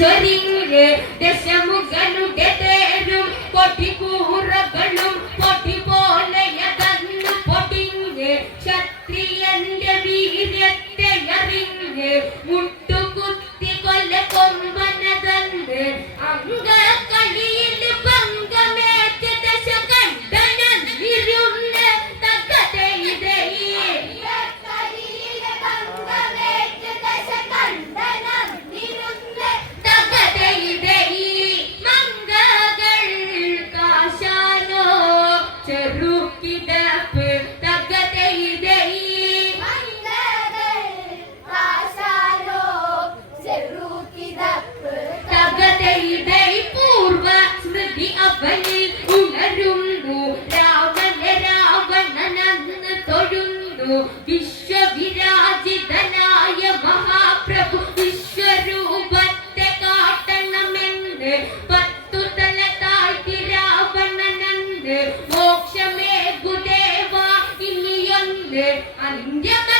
ചൊരിഞ്ഞ് ദശമുഖനുടെ തേരും പൊട്ടിക്കൂറകളും പൊട്ടി പോലെയതന്ന് പൊടിഞ്ഞ് ക്ഷത്രിയന്റെ വീര്യത്തെ അറിഞ്ഞ് മുൻ മോക്ഷമേ ഗുദേവ ഇനിയൊന്ന് അന്യമ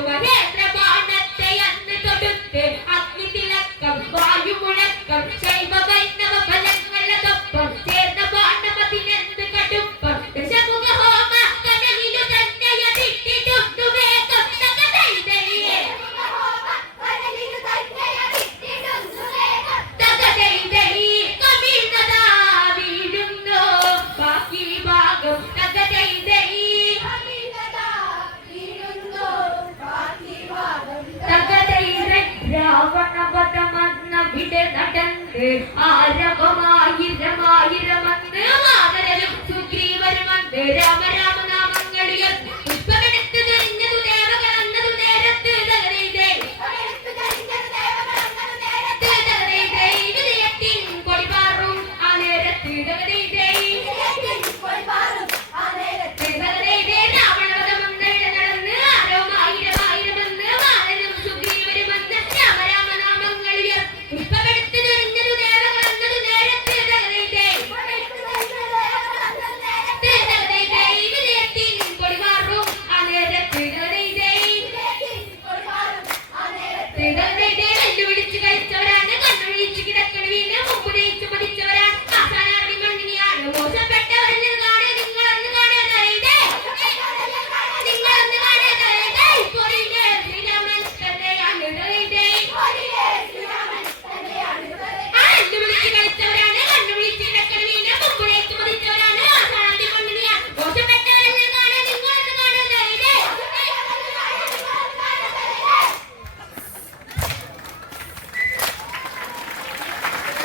लोग आहेत ആരവമായിരമായിരമെന്ന് മാതരനും സുഗ്രീവനുമെന്ന് രാമരാമ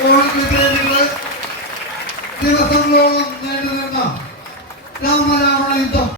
കോവിഡിനെതിരെ നിങ്ങൾ ദിവസങ്ങളോളം നീണ്ടുനിന്ന രാമരാവണ യുദ്ധം.